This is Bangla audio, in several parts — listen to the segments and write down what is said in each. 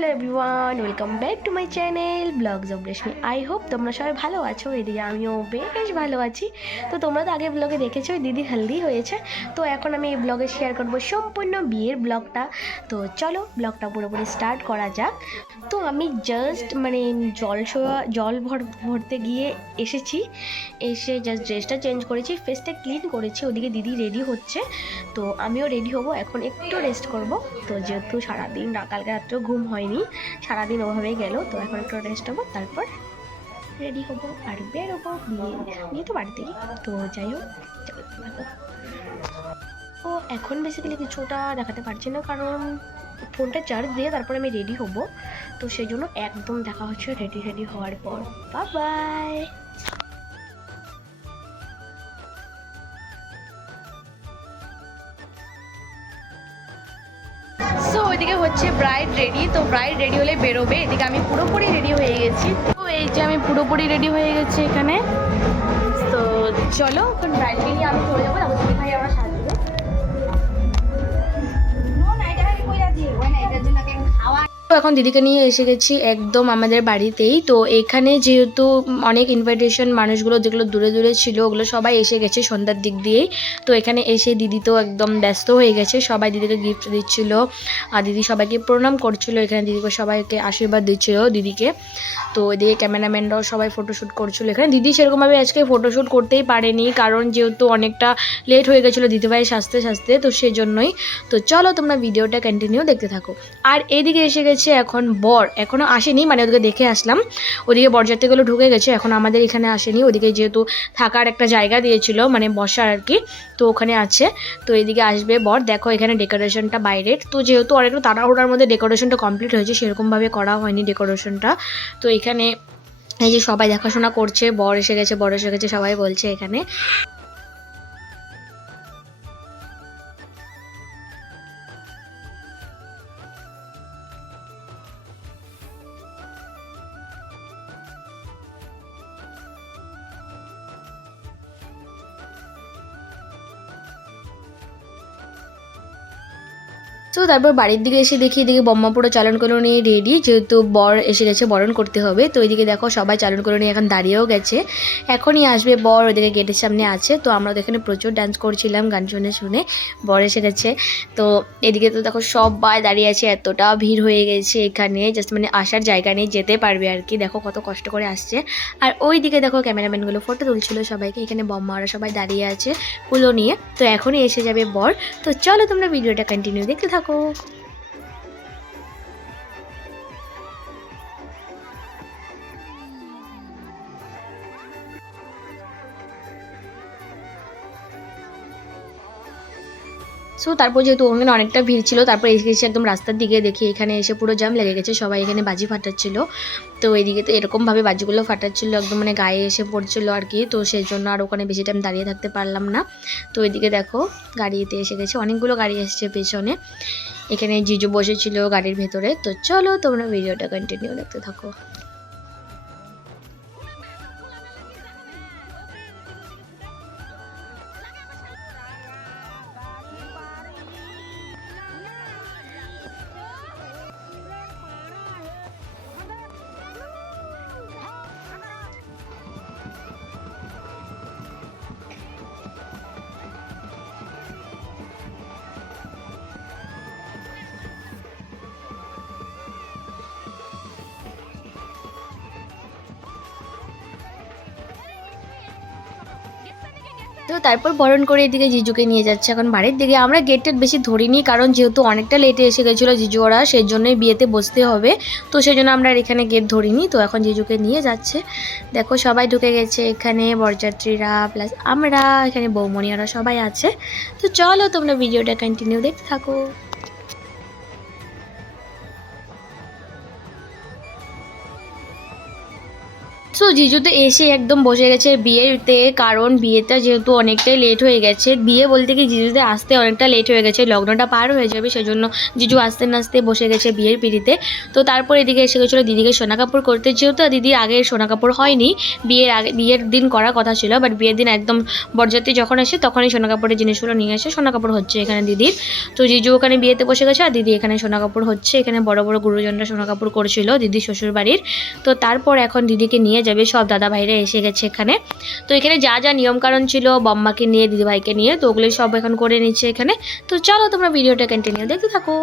Hello everyone, welcome back to my channel vlogs of Reshmi. I hope তোমরা সবাই ভালো আছো। এদিকে আমিও বেশ ভালো আছি। তো তোমরা তো আগে ব্লগে দেখেছো দিদি হেলদি হয়েছে। তো এখন আমি এই ব্লগে শেয়ার করবো সম্পূর্ণ বিয়ের ব্লগটা। তো চলো ব্লগটা পুরোপুরি স্টার্ট করা যাক। তো আমি জাস্ট জল ভরতে গিয়ে এসেছি। এসে জাস্ট ড্রেসটা চেঞ্জ করেছি, ফেসটা ক্লিন করেছি। ওদিকে দিদি রেডি হচ্ছে, তো আমিও রেডি হব। এখন একটু রেস্ট করব। তো যেহেতু সারাদিন কালকে রাত্রেও ঘুম হয়নি, সারাদিন ওভাবেই গেল। তো এখন একটু রেস্ট হবো, তারপর রেডি হবো আর বেরোবো বিয়ে তো বাড়িতেই। তো যাই হোক, তো এখন বেসিক্যালি কিছুটা দেখাতে পারছি না, কারণ ফোনটা চার্জ দিয়ে তারপর আমি রেডি হব। তো সেই জন্য একদম দেখা হচ্ছে রেডি হওয়ার পর। Bye bye. সো ওইদিকে হচ্ছে ব্রাইড রেডি। তো ব্রাইড রেডি হলে বেরোবে। এদিকে আমি পুরোপুরি রেডি হয়ে গেছি। তো এই যে আমি পুরোপুরি রেডি হয়ে গেছি এখানে। তো চলো এখন ব্রাইডকে নিয়ে আমি চলে যাবো। তারপর দিদি ভাই আমরা সাজবো। তো এখন দিদিকে নিয়ে এসে গেছি একদম আমাদের বাড়িতেই। তো এখানে যেহেতু অনেক ইনভাইটেশন, মানুষগুলো যেগুলো দূরে দূরে ছিল ওগুলো সবাই এসে গেছে সন্ধ্যার দিক দিয়েই। তো এখানে এসে দিদি তো একদম ব্যস্ত হয়ে গেছে, সবাই দিদিকে গিফট দিচ্ছিল আর দিদি সবাইকে প্রণাম করছিল। এখানে দিদিকে সবাইকে আশীর্বাদ দিচ্ছিল দিদিকে। তো এদিকে ক্যামেরাম্যানরাও সবাই ফটোশ্যুট করছিল। এখানে দিদি সেরকমভাবে আজকে ফটোশ্যুট করতেই পারেনি, কারণ যেহেতু অনেকটা লেট হয়ে গেছিলো দিদিভাই সাজতে তো সেই জন্যই। তো চলো তোমরা ভিডিওটা কন্টিনিউ দেখতে থাকো। আর এইদিকে এসে গেছে এখন বর, এখনও আসেনি, মানে ওদিকে দেখে আসলাম। ওদিকে বরযাত্রীগুলো ঢুকে গেছে, এখন আমাদের এখানে আসেনি। ওদিকে যেহেতু থাকার একটা জায়গা দিয়েছিল, মানে বসার আর কি, তো ওখানে আছে। তো এদিকে আসবে বর। দেখো এখানে ডেকোরেশনটা বাইরের, তো যেহেতু অনেকটা তাড়াহুড়ার মধ্যে ডেকোরেশনটা কমপ্লিট হয়েছে, সেরকমভাবে করা হয়নি ডেকোরেশনটা। তো এখানে এই যে সবাই দেখাশোনা করছে, বর এসে গেছে সবাই বলছে এখানে। তো তারপর বাড়ির দিকে এসে দেখি এদিকে বম্মা পুরো চালন করে নিয়ে রেডি, যেহেতু বর এসে গেছে, বরণ করতে হবে। তো এদিকে দেখো সবাই চালন করে নিয়ে এখন দাঁড়িয়েও গেছে, এখনই আসবে বর। ওদিকে গেটের সামনে আছে। তো আমরা এখানে প্রচুর ডান্স করছিলাম গান শুনে বর এসে গেছে। তো এদিকে তো দেখো সবাই দাঁড়িয়ে আছে, এতটা ভিড় হয়ে গেছে এখানে, জাস্ট মানে আসার জায়গা নেই, যেতে পারবে আর কি। দেখো কত কষ্ট করে আসছে। আর ওই দিকে দেখো ক্যামেরাম্যানগুলো ফটো তুলছিল সবাইকে। এখানে বম্মারা সবাই দাঁড়িয়ে আছে কুলো নিয়ে। তো এখনই এসে যাবে বর। তো চলো তোমরা ভিডিওটা কন্টিনিউ দেখতে থাকো। সো তারপর যেহেতু ওখানে অনেকটা ভিড় ছিল, তারপর এসে একদম রাস্তার দিকে দেখি এখানে এসে পুরো জ্যাম লেগে গেছে, সবাই এখানে বাজি ফাটাচ্ছিল। তো এইদিকে তো এরকমভাবে বাজিগুলো ফাটাচ্ছিল, একদম মানে গায়ে এসে পড়ছিল আর কি। তো সেই জন্য আর ওখানে বেশি টাইম দাঁড়িয়ে থাকতে পারলাম না। তো এদিকে দেখো গাড়িতে এসে গেছে, অনেকগুলো গাড়ি এসেছে পেছনে। এখানে জিজু বসেছিল গাড়ির ভেতরে। তো চলো তোমরা ভিডিওটা কন্টিনিউ দেখতে থাকো। তো তারপর বরণ করে এদিকে জিজুকে নিয়ে যাচ্ছে এখন বাড়ির দিকে। আমরা গেটটা বেশি ধরিনি, কারণ যেহেতু অনেকটা লেটে এসে গেছিলো জিজু ওরা, সেই জন্যই বিয়েতে বসতে হবে। তো সেই জন্য আমরা এখানে গেট ধরিনি। তো এখন জিজুকে নিয়ে যাচ্ছে। দেখো সবাই ঢুকে গেছে এখানে, বরযাত্রীরা প্লাস আমরা, এখানে বৌমণিয়ারা সবাই আছে। তো চলো তোমরা ভিডিওটা কন্টিনিউ দেখতে থাকো। সো জিজু তো এসে একদম বসে গেছে বিয়েতে, কারণ বিয়েটা যেহেতু অনেকটাই লেট হয়ে গেছে, বিয়ে বলতে কি জিজুদের আসতে অনেকটা লেট হয়ে গেছে, লগ্নটা পার হয়ে যাবে, সেজন্য জিজু আস্তে নাস্তে বসে গেছে বিয়ের পিড়িতে। তো তারপর এদিকে এসে গেছিলো দিদিকে সোনা কাপড় করতে, যেহেতু দিদি আগে সোনা কাপড় হয়নি, বিয়ের দিন করার কথা ছিল, বাট বিয়ের দিন একদম বরযাত্রী যখন আসে তখনই সোনা কাপড়ের জিনিসগুলো নিয়ে আসে, সোনা কাপড় হচ্ছে এখানে দিদির। তো জিজু ওখানে বিয়েতে বসে গেছে আর দিদি এখানে সোনা কাপড় হচ্ছে, এখানে বড় বড় গুরুজনরা সোনা কাপড় করছিল দিদির শ্বশুর বাড়ির। তো তারপর এখন দিদিকে নিয়ে যাবে, সব দাদা ভাইরা এসে গেছে এখানে। তো এখানে যা যা নিয়মকানুন ছিল বম্মাকে নিয়ে দিদিভাইকে নিয়ে, তো ওগুলো সব এখন করে নিচ্ছে এখানে। তো চলো তোমরা ভিডিওটা কন্টিনিউ দেখতে থাকো।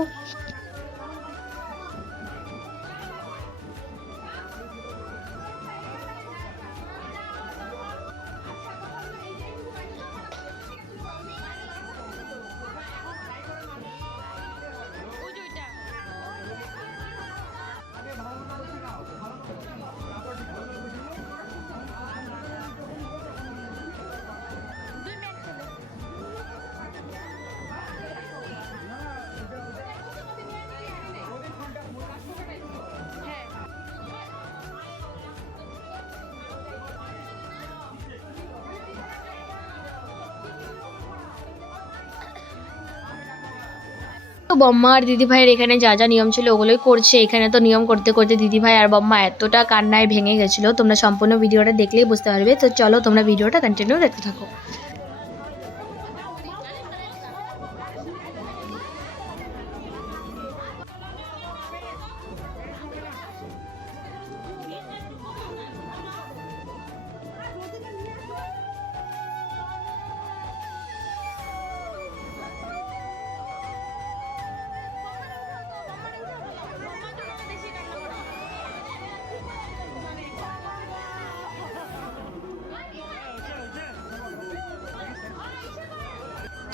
তো বম্মা আর দিদিভাইয়ের এখানে যা যা নিয়ম ছিল ওগুলোই করছে। এখানে তো নিয়ম করতে করতে দিদিভাই আর বম্মা এতটা কান্নায় ভেঙে গেছিলো, তোমরা সম্পূর্ণ ভিডিওটা দেখলেই বুঝতে পারবে। তো চলো তোমরা ভিডিওটা কন্টিনিউ দেখতে থাকো।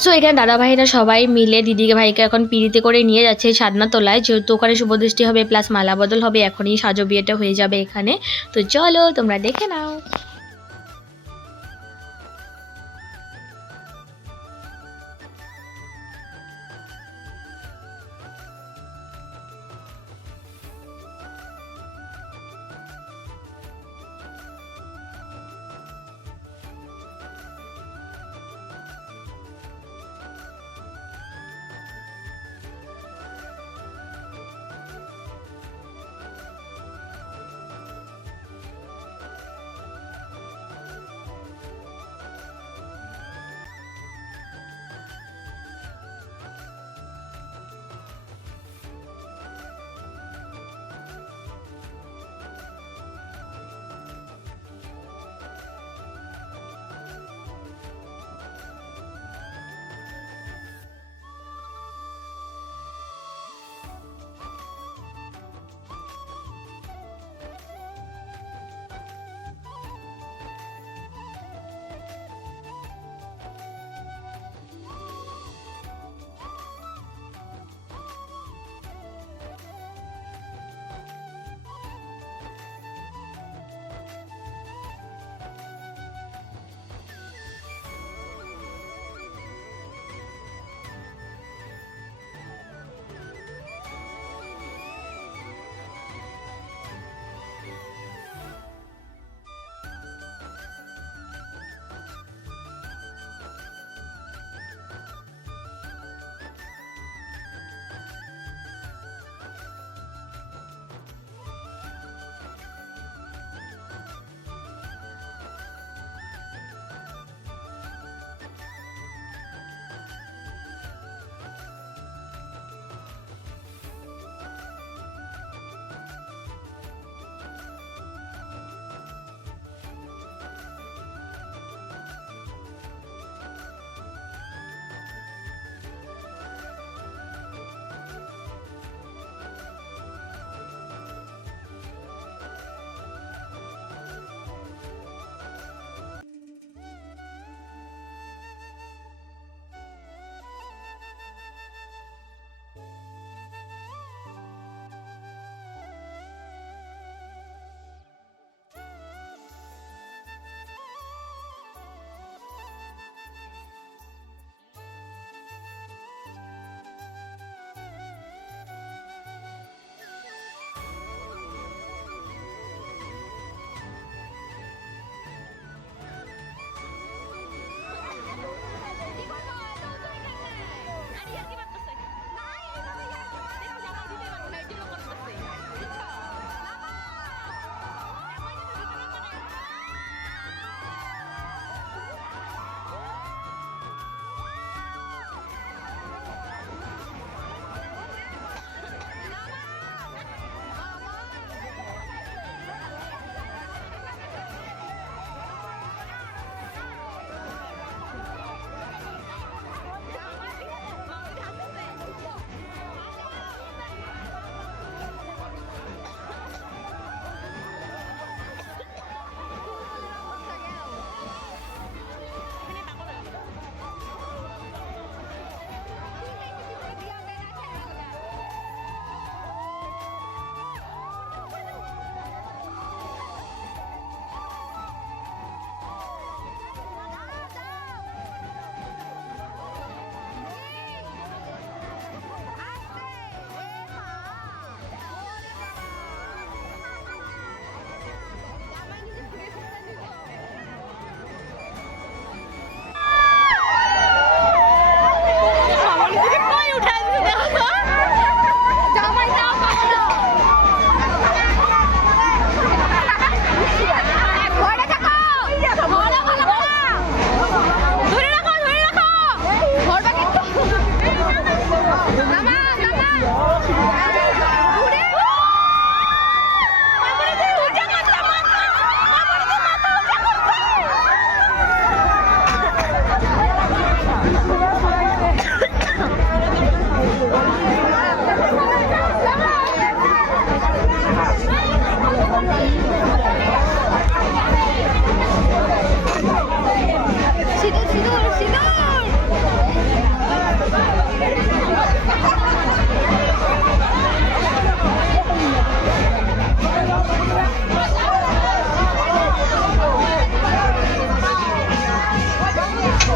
সো এখানে দাদা ভাইরা সবাই মিলে দিদিকে ভাইকে এখন পিড়িতে করে নিয়ে যাচ্ছে ছাদনা তলায়, যেহেতু ওখানে শুভদৃষ্টি হবে প্লাস মালা বদল হবে, এখনই সাজো বিয়েটা হয়ে যাবে এখানে। তো চলো তোমরা দেখে নাও।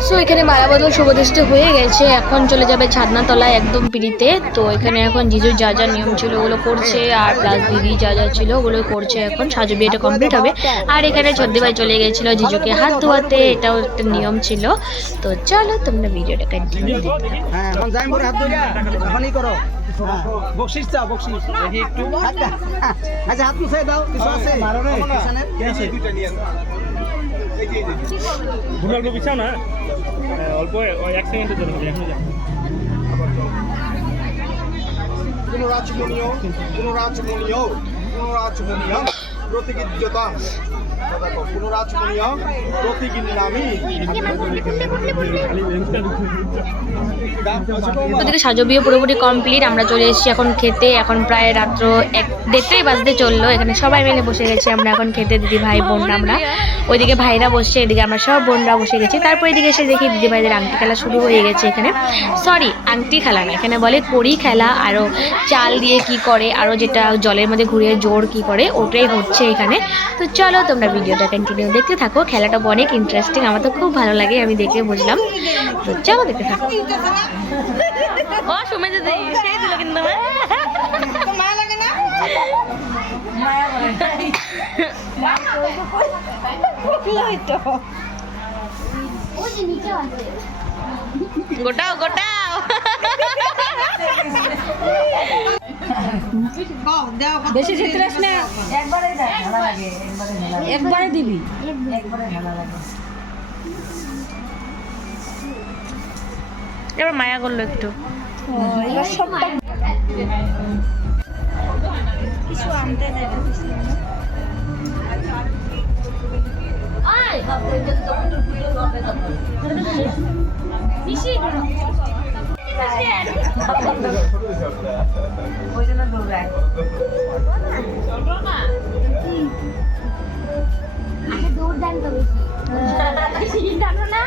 সো এখানে মালাবদল শুভদৃষ্টি হয়ে গেছে, এখন চলে যাবে ছাদনাতলায় একদম পিড়িতে। তো এখানে এখন জিজুর যা যা নিয়ম ছিল ওগুলো করছে, আর প্লাস দিদি যা যা ছিল ওগুলো করছে। এখন সাজু বিয়েটা কমপ্লিট হবে। আর এখানে চন্দি ভাই চলে গেছিলো জিজুকে হাত ধোয়াতে, এটাও একটা নিয়ম ছিল। তো চলো তোমরা ভিডিওটা কন্টিনিউ দেখতে থাকো। হ্যাঁ এখন যাই মোরে হাত ধরে এখনই করো। বকশিস চাও বকশিস দেখি একটু। আচ্ছা হাত মুছে দাও, কিছু আছে মারো না কি আছে দুইটা নিয়ে আসো। এই যে ভুল বিছাও না, অল্প 1 সেকেন্ডের জন্য এখন যাও। পুনরাচমনীয় প্রতিগীর্যতাম পুনরাচমনীয় প্রতিগিন্নামি। ওদিকে সাজো বিয়ে পুরোপুরি কমপ্লিট, আমরা চলে এসেছি এখন খেতে। এখন প্রায় রাত্র 1-1:30 বাজতে চললো। এখানে সবাই মিলে বসে গেছি আমরা এখন খেতে, দিদি ভাই বোন আমরা। ওইদিকে ভাইরা বসছে, এদিকে আমরা সব বোনরা বসে গেছি। তারপর এদিকে এসে দেখি দিদি ভাইদের আংটি খেলা শুরু হয়ে গেছে এখানে। সরি, আংটি খেলা না, এখানে বলে কড়ি খেলা। আরও চাল দিয়ে কি করে, আরও যেটা জলের মধ্যে ঘুরিয়ে জোর কি করে, ওটাই হচ্ছে এখানে। তো চলো তোমরা ভিডিওটা কন্টিনিউ দেখতে থাকো। খেলাটা অনেক ইন্টারেস্টিং, আমার তো খুব ভালো লাগে, আমি দেখে বুঝলাম। তো চলো দেখতে থাকো। ও সুমে দিদি সেই দিল কিন্তু মায়া লাগে না, গোটাও গোটাও বেশি চিত্রাস না, একবারে ভালো লাগে, একবারে দিবি, একবারে ভালো লাগে। এবার মায়া করলো একটু। এবার সবটা কিছু আনতে দেয় ওই জন্য দৌড়ায়। দৌড় দেন তো বেশি জানো না।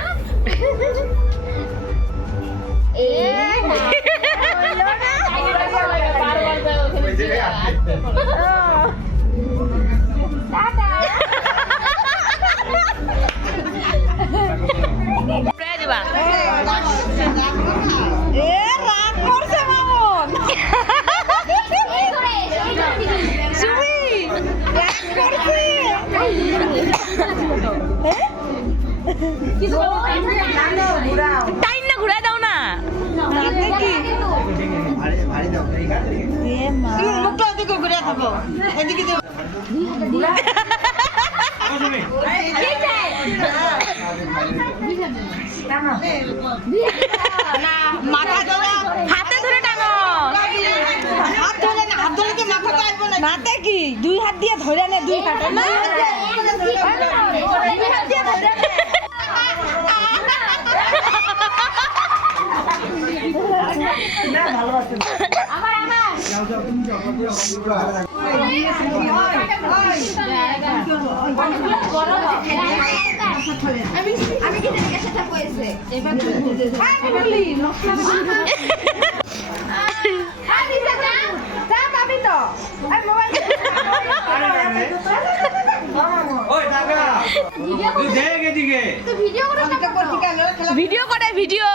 টাইম না ঘুরায় দাও না, মুখটা ওদিকে ঘুরে থাকো, এদিকে হাতে ধরে টানো, মাথা কি 2 হাত দিয়ে ধরে নে, 2 হাতে না ভিডিও করে ভিডিও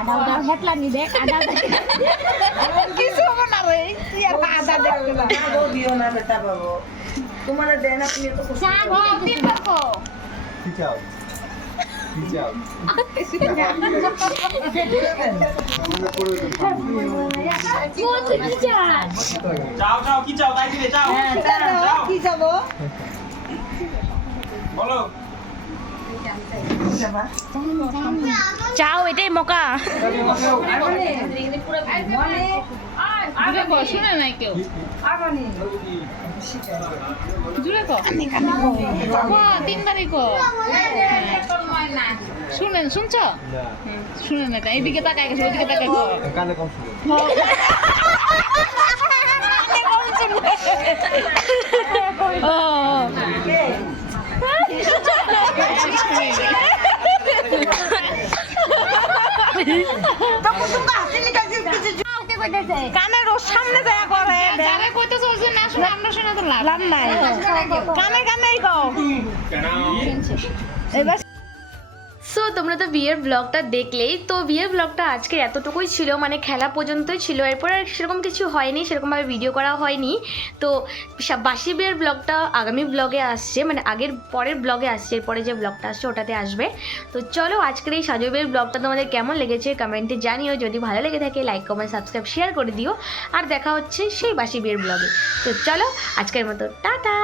আমার গাল হেটলা নি দেখ, আদা কিছু হবে না রে, তুই আর আদা দেখতে না দিও না বেটা বাবু, তোমার দেনা তুমি তো খিচাও খিচাও চাও চাও কি চাও তাই দিলে চাও কি যাবো বলো চাও, এটাই মকা। জুড়ে কো শুনে নাই কেউ জুড়ে কো তিনবারই কো শুনেন শুনছো শুনে না এইদিকে তাকায় গেছে ওইদিকে তাকায় কো কানে কম শুনো ও কানের ওর সামনে যায় করে যারা কইতে চলছে না শুনে আমরা শুনে তো লাভ নাই কানে কানেই কও এবার সো তোমরা তো বিয়ের ব্লগটা দেখলেই, তো বিয়ের ব্লগটা আজকে এতটুকুই ছিল, মানে খেলা পর্যন্তই ছিল, এরপর আর সেরকম কিছু হয়নি, সেরকমভাবে ভিডিও করা হয়নি। তো বাসি বিয়ের ব্লগটা আগামী ব্লগে আসছে, মানে আগের পরের ব্লগে আসছে, এরপরে যে ব্লগটা আসছে ওটাতে আসবে। তো চলো আজকের এই সাজু বিয়ের ব্লগটা তোমাদের কেমন লেগেছে কমেন্টে জানিও, যদি ভালো লেগে থাকে লাইক কমেন্ট সাবস্ক্রাইব শেয়ার করে দিও, আর দেখা হচ্ছে সেই বাসি বিয়ের ব্লগে। তো চলো আজকের মতো টাটা।